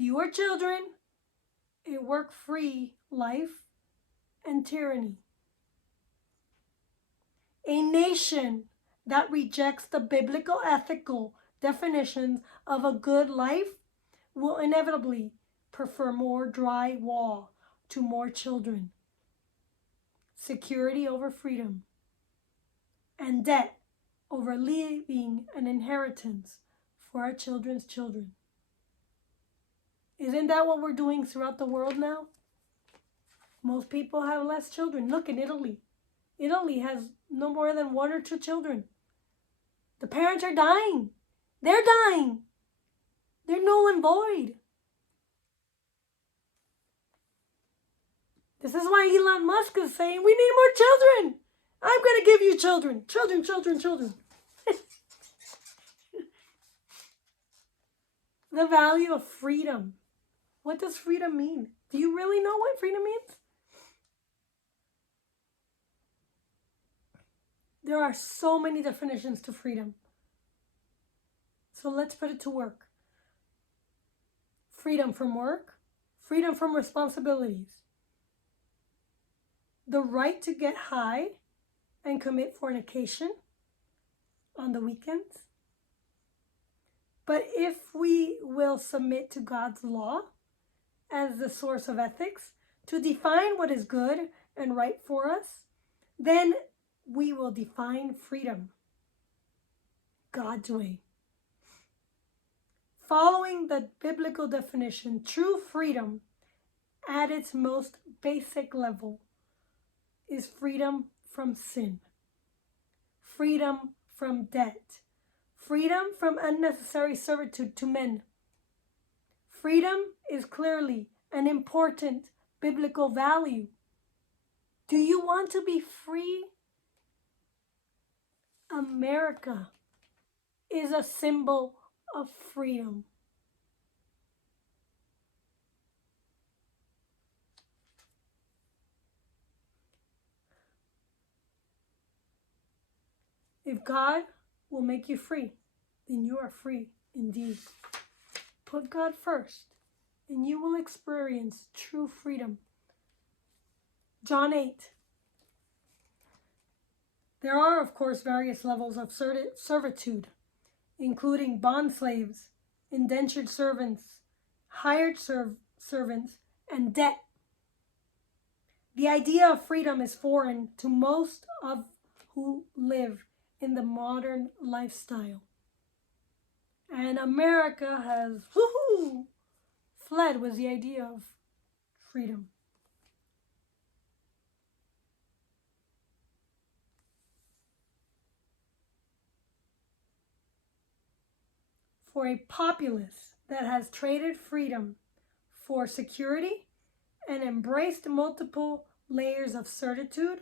fewer children, a work-free life, and tyranny. A nation that rejects the biblical ethical definitions of a good life will inevitably prefer more drywall to more children, security over freedom, and debt over leaving an inheritance for our children's children. Isn't that what we're doing throughout the world now? Most people have less children. Look in Italy. Italy has no more than 1 or 2 children. The parents are dying. They're dying. They're null and void. This is why Elon Musk is saying we need more children. I'm going to give you children. Children, children, children. The value of freedom. What does freedom mean? Do you really know what freedom means? There are so many definitions to freedom. So let's put it to work. Freedom from work, freedom from responsibilities, the right to get high and commit fornication on the weekends. But if we will submit to God's law as the source of ethics to define what is good and right for us, then we will define freedom God's way. Following the biblical definition, true freedom at its most basic level is freedom from sin, freedom from debt, freedom from unnecessary servitude to men. Freedom is clearly an important biblical value. Do you want to be free? America is a symbol of freedom. If God will make you free, then you are free indeed. Put God first, and you will experience true freedom. John 8. There are, of course, various levels of servitude, including bond slaves, indentured servants, hired servants, and debt. The idea of freedom is foreign to most of who live in the modern lifestyle. And America has fled with the idea of freedom. For a populace that has traded freedom for security and embraced multiple layers of certitude,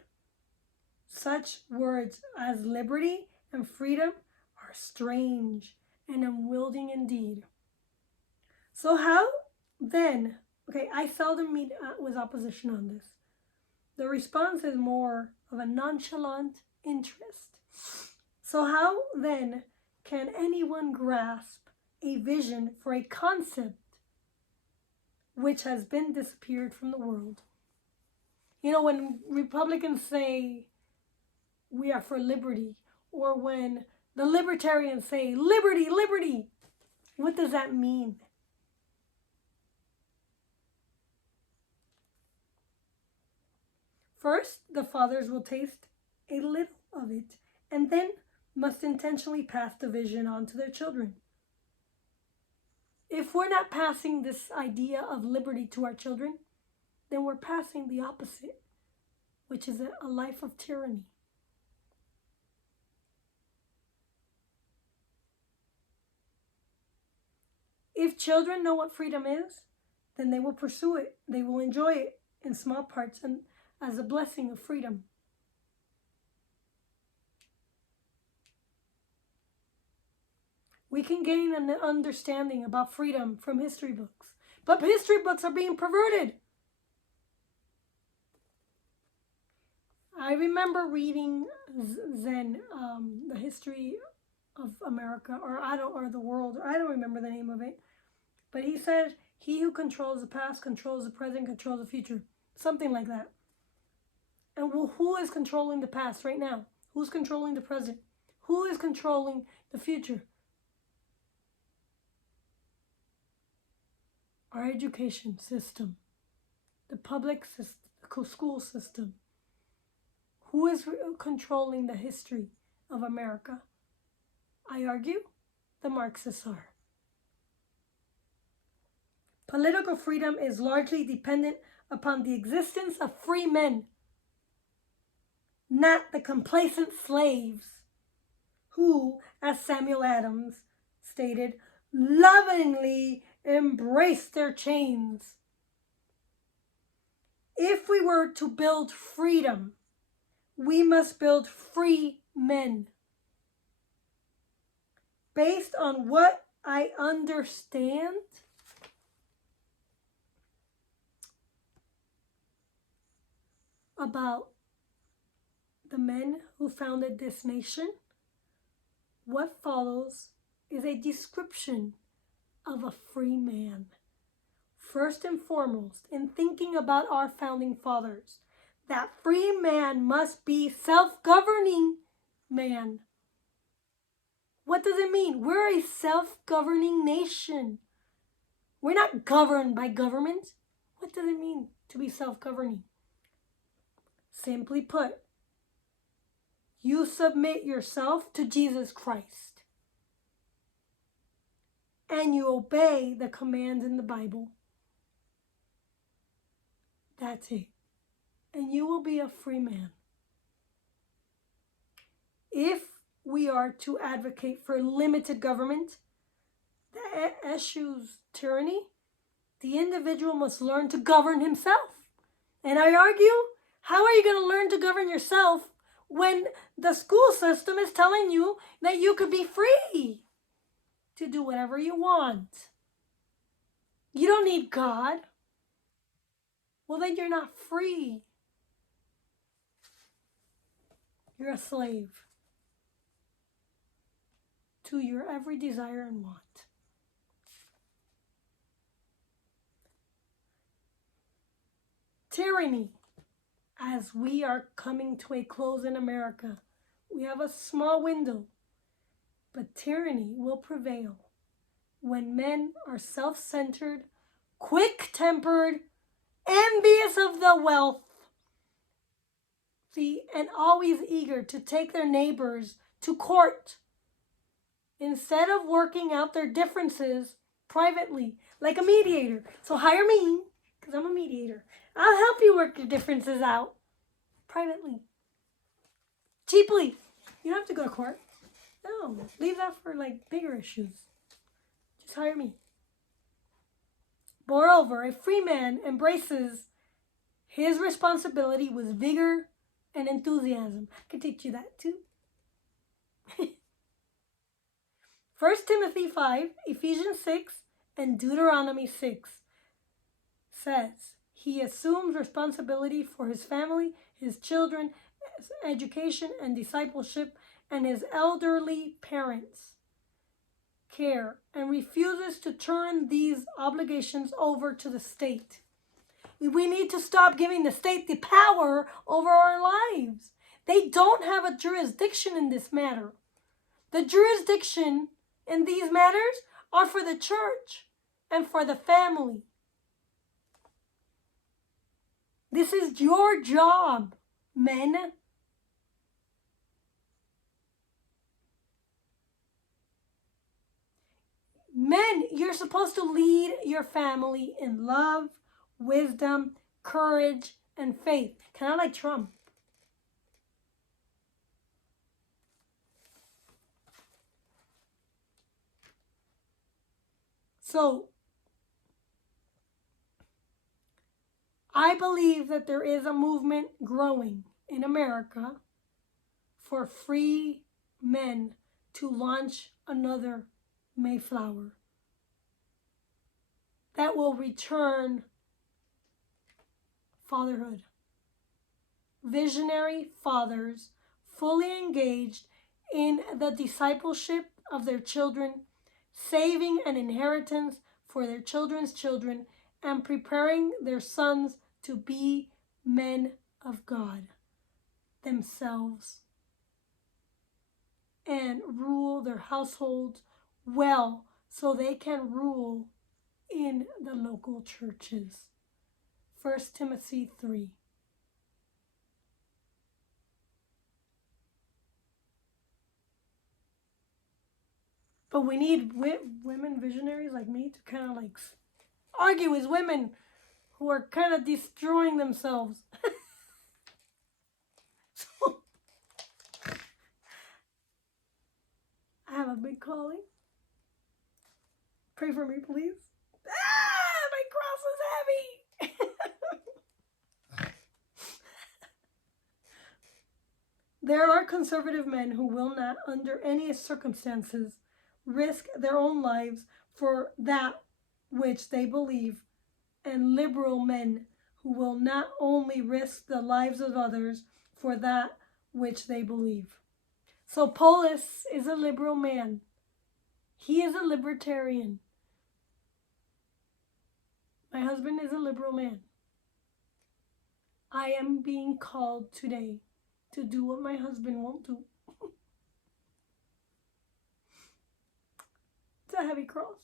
such words as liberty and freedom are strange and unwieldy indeed. So how then, I seldom meet with opposition on this. The response is more of a nonchalant interest. So how then can anyone grasp a vision for a concept which has been disappeared from the world? You know, when Republicans say we are for liberty, or when the libertarians say liberty, liberty, what does that mean? First, the fathers will taste a little of it, and then must intentionally pass the vision on to their children. If we're not passing this idea of liberty to our children, then we're passing the opposite, which is a life of tyranny. If children know what freedom is, then they will pursue it. They will enjoy it in small parts and as a blessing of freedom. We can gain an understanding about freedom from history books, but history books are being perverted. I remember reading Zen, the history of America, or the world, or I don't remember the name of it. But he said He who controls the past controls the present, controls the future. Something like that. And who is controlling the past right now? Who's controlling the present? Who is controlling the future? Our education system, the public system, the school system. Who is controlling the history of America? I argue the Marxists are. Political freedom is largely dependent upon the existence of free men, not the complacent slaves who, as Samuel Adams stated, lovingly embrace their chains. If we were to build freedom, we must build free men. Based on what I understand, about the men who founded this nation, what follows is a description of a free man. First and foremost, in thinking about our founding fathers, that free man must be self-governing man. What does it mean? We're a self-governing nation. We're not governed by government. What does it mean to be self-governing? Simply put, you submit yourself to Jesus Christ and you obey the commands in the Bible. That's it. And you will be a free man. If we are to advocate for limited government that eschews tyranny, the individual must learn to govern himself. And I argue, how are you going to learn to govern yourself when the school system is telling you that you could be free to do whatever you want? You don't need God. Well, then you're not free. You're a slave to your every desire and want. Tyranny. As we are coming to a close in America, we have a small window, but tyranny will prevail when men are self-centered, quick-tempered, envious of the wealth, and always eager to take their neighbors to court instead of working out their differences privately, like a mediator. So hire me, because I'm a mediator. I'll help you work your differences out privately, cheaply. You don't have to go to court. No, leave that for like bigger issues. Just hire me. Moreover, a free man embraces his responsibility with vigor and enthusiasm. I can teach you that too. 1 Timothy 5, Ephesians 6, and Deuteronomy 6 says, he assumes responsibility for his family, his children, his education and discipleship, and his elderly parents' care, and refuses to turn these obligations over to the state. We need to stop giving the state the power over our lives. They don't have a jurisdiction in this matter. The jurisdiction in these matters are for the church and for the family. This is your job, men. Men, you're supposed to lead your family in love, wisdom, courage, and faith. Kind of like Trump. So, I believe that there is a movement growing in America for free men to launch another Mayflower that will return fatherhood. Visionary fathers fully engaged in the discipleship of their children, saving an inheritance for their children's children, and preparing their sons to be men of God themselves and rule their households well so they can rule in the local churches. 1 Timothy 3. But we need women visionaries like me to kind of like argue with women who are kind of destroying themselves. So, I have a big calling. Pray for me, please. My cross is heavy. There are conservative men who will not, under any circumstances, risk their own lives for that which they believe, and liberal men who will not only risk the lives of others for that which they believe. So Paulus is a liberal man. He is a libertarian. My husband is a liberal man. I am being called today to do what my husband won't do. It's a heavy cross.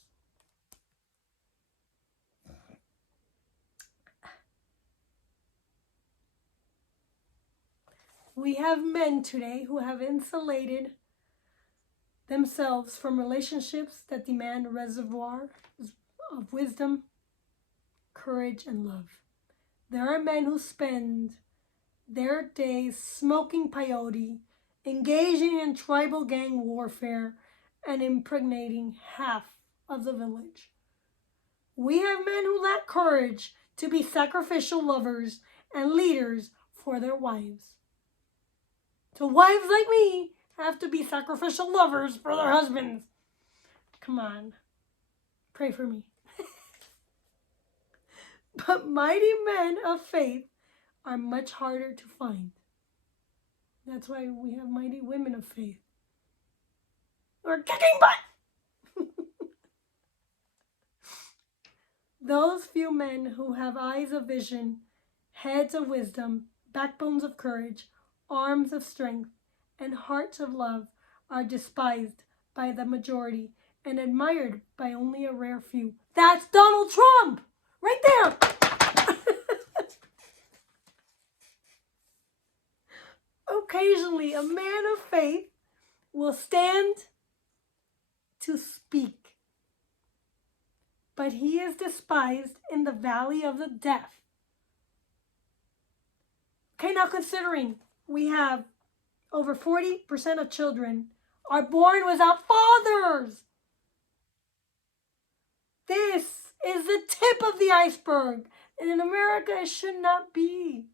We have men today who have insulated themselves from relationships that demand a reservoir of wisdom, courage, and love. There are men who spend their days smoking peyote, engaging in tribal gang warfare, and impregnating half of the village. We have men who lack courage to be sacrificial lovers and leaders for their wives. So wives like me have to be sacrificial lovers for their husbands. Come on. Pray for me. But mighty men of faith are much harder to find. That's why we have mighty women of faith. We're kicking butt! Those few men who have eyes of vision, heads of wisdom, backbones of courage, arms of strength, and hearts of love are despised by the majority and admired by only a rare few. That's Donald Trump! Right there! Occasionally, a man of faith will stand to speak, but he is despised in the valley of the deaf. Okay, now considering we have over 40% of children are born without fathers. This is the tip of the iceberg, and in America it should not be.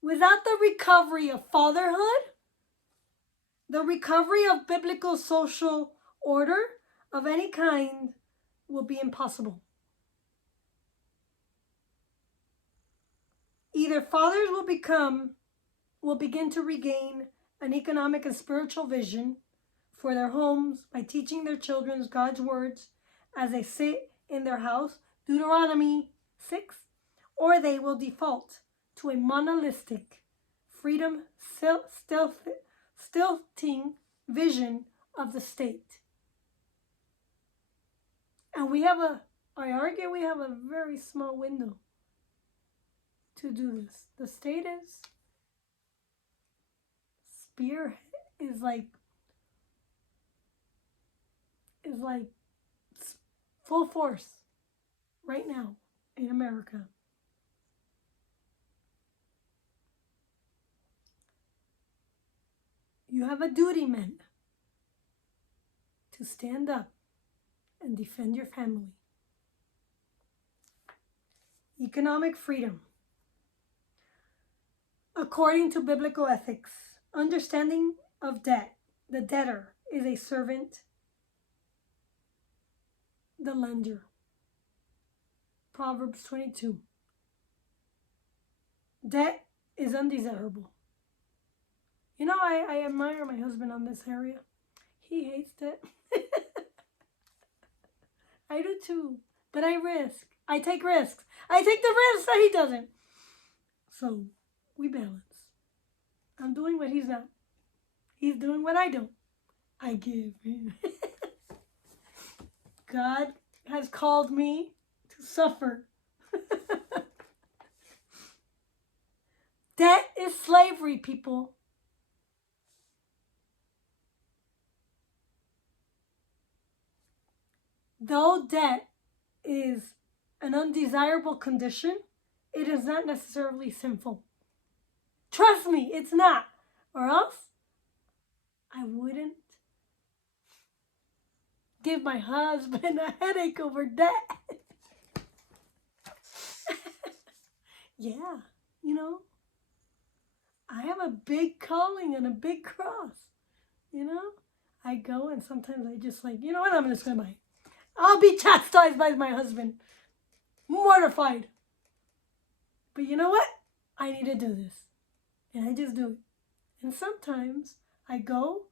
Without the recovery of fatherhood, the recovery of biblical social order of any kind will be impossible. Either fathers will begin to regain an economic and spiritual vision for their homes by teaching their children God's words as they sit in their house, Deuteronomy 6, or they will default to a monolithic, freedom stilting vision of the state. And I argue we have a very small window to do this. The state is like full force right now in America. You have a duty, men, to stand up and defend your family. Economic freedom. According to biblical ethics, understanding of debt, the debtor is a servant, the lender. Proverbs 22. Debt is undesirable. You know, I admire my husband on this area. He hates debt. I do too. But I risk. I take risks. I take the risks that he doesn't. So we balance. I'm doing what he's not. He's doing what I don't. I give him. God has called me to suffer. Debt is slavery, people. Though debt is an undesirable condition, it is not necessarily sinful. Trust me, it's not. Or else I wouldn't give my husband a headache over debt. Yeah, you know, I have a big calling and a big cross. You know, I go and sometimes I just like, you know what, I'm just gonna buy. I'll be chastised by my husband. Mortified. But you know what? I need to do this. And I just do it. And sometimes I go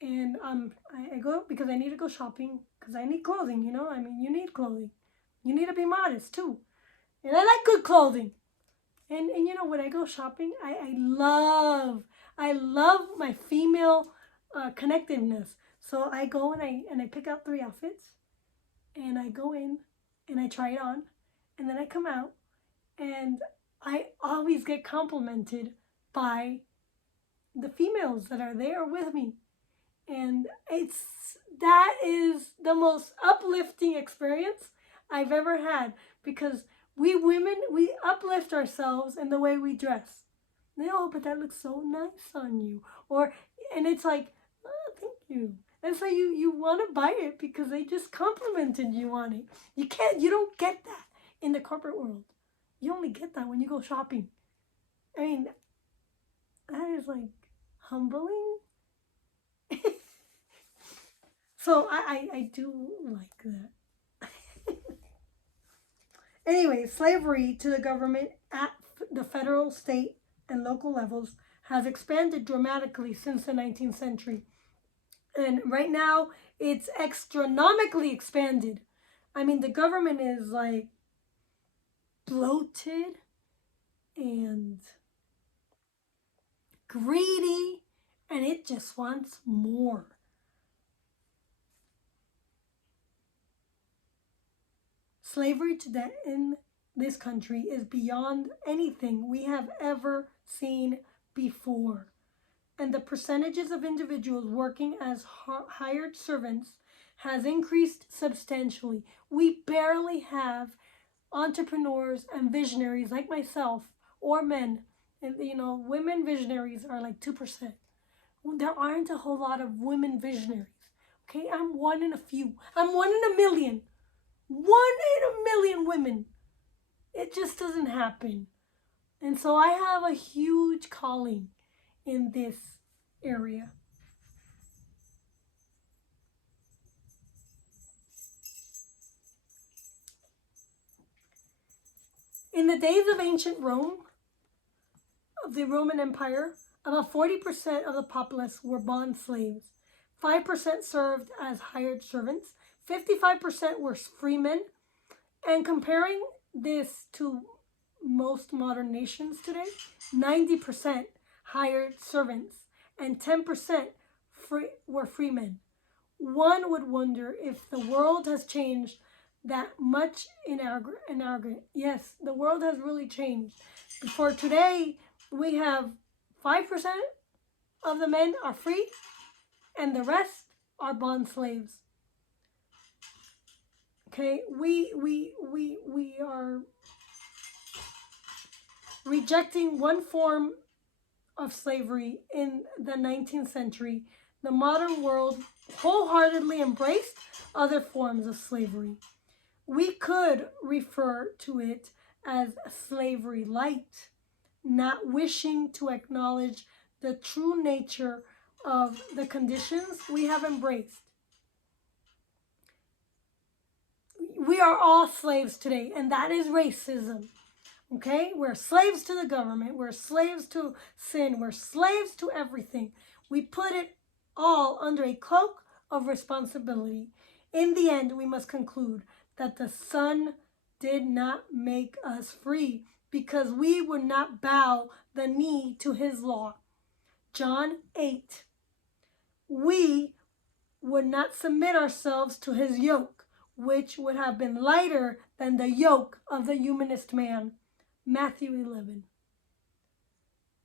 and I go because I need to go shopping because I need clothing, you know? I mean, you need clothing. You need to be modest too. And I like good clothing. And you know, when I go shopping, I love my female connectedness. So I go and I pick out 3 outfits and I go in and I try it on and then I come out and I always get complimented by the females that are there with me. And that is the most uplifting experience I've ever had because we women, we uplift ourselves in the way we dress. Oh, but that looks so nice on you. And it's like, oh, thank you. And so you want to buy it because they just complimented you on it. You don't get that in the corporate world. You only get that when you go shopping. I mean, that is like humbling. So I do like that. Anyway, slavery to the government at the federal, state, and local levels has expanded dramatically since the 19th century. And right now, it's astronomically expanded. I mean, the government is like bloated and greedy, and it just wants more. Slavery today in this country is beyond anything we have ever seen before. And the percentages of individuals working as hired servants has increased substantially. We barely have entrepreneurs and visionaries like myself or men. And you know, women visionaries are like 2%. There aren't a whole lot of women visionaries. Okay, I'm one in a few. I'm one in a million. 1 in a million women. It just doesn't happen. And so I have a huge calling in this area. In the days of ancient Rome, of the Roman Empire, about 40% of the populace were bond slaves. 5% served as hired servants. 55% were freemen. And comparing this to most modern nations today, 90% hired servants and 10% were freemen. One would wonder if the world has changed that much in aggregate. Yes, the world has really changed. For today, we have 5% of the men are free and the rest are bond slaves. Okay, we are rejecting one form of slavery in the 19th century. The modern world wholeheartedly embraced other forms of slavery. We could refer to it as slavery light, not wishing to acknowledge the true nature of the conditions we have embraced. We are all slaves today, and that is racism. Okay? We're slaves to the government. We're slaves to sin. We're slaves to everything. We put it all under a cloak of responsibility. In the end, we must conclude that the Son did not make us free because we would not bow the knee to his law. John 8. We would not submit ourselves to his yoke, which would have been lighter than the yoke of the humanist man. Matthew 11.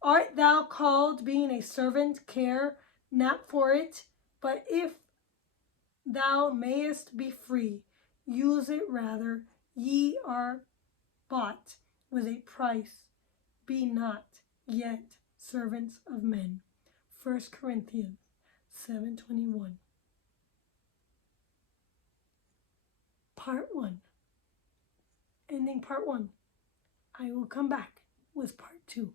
Art thou called, being a servant, care not for it, but if thou mayest be free, use it rather. Ye are bought with a price. Be not yet servants of men. 1 Corinthians 7:21. Part 1. Ending part 1. I will come back with part 2.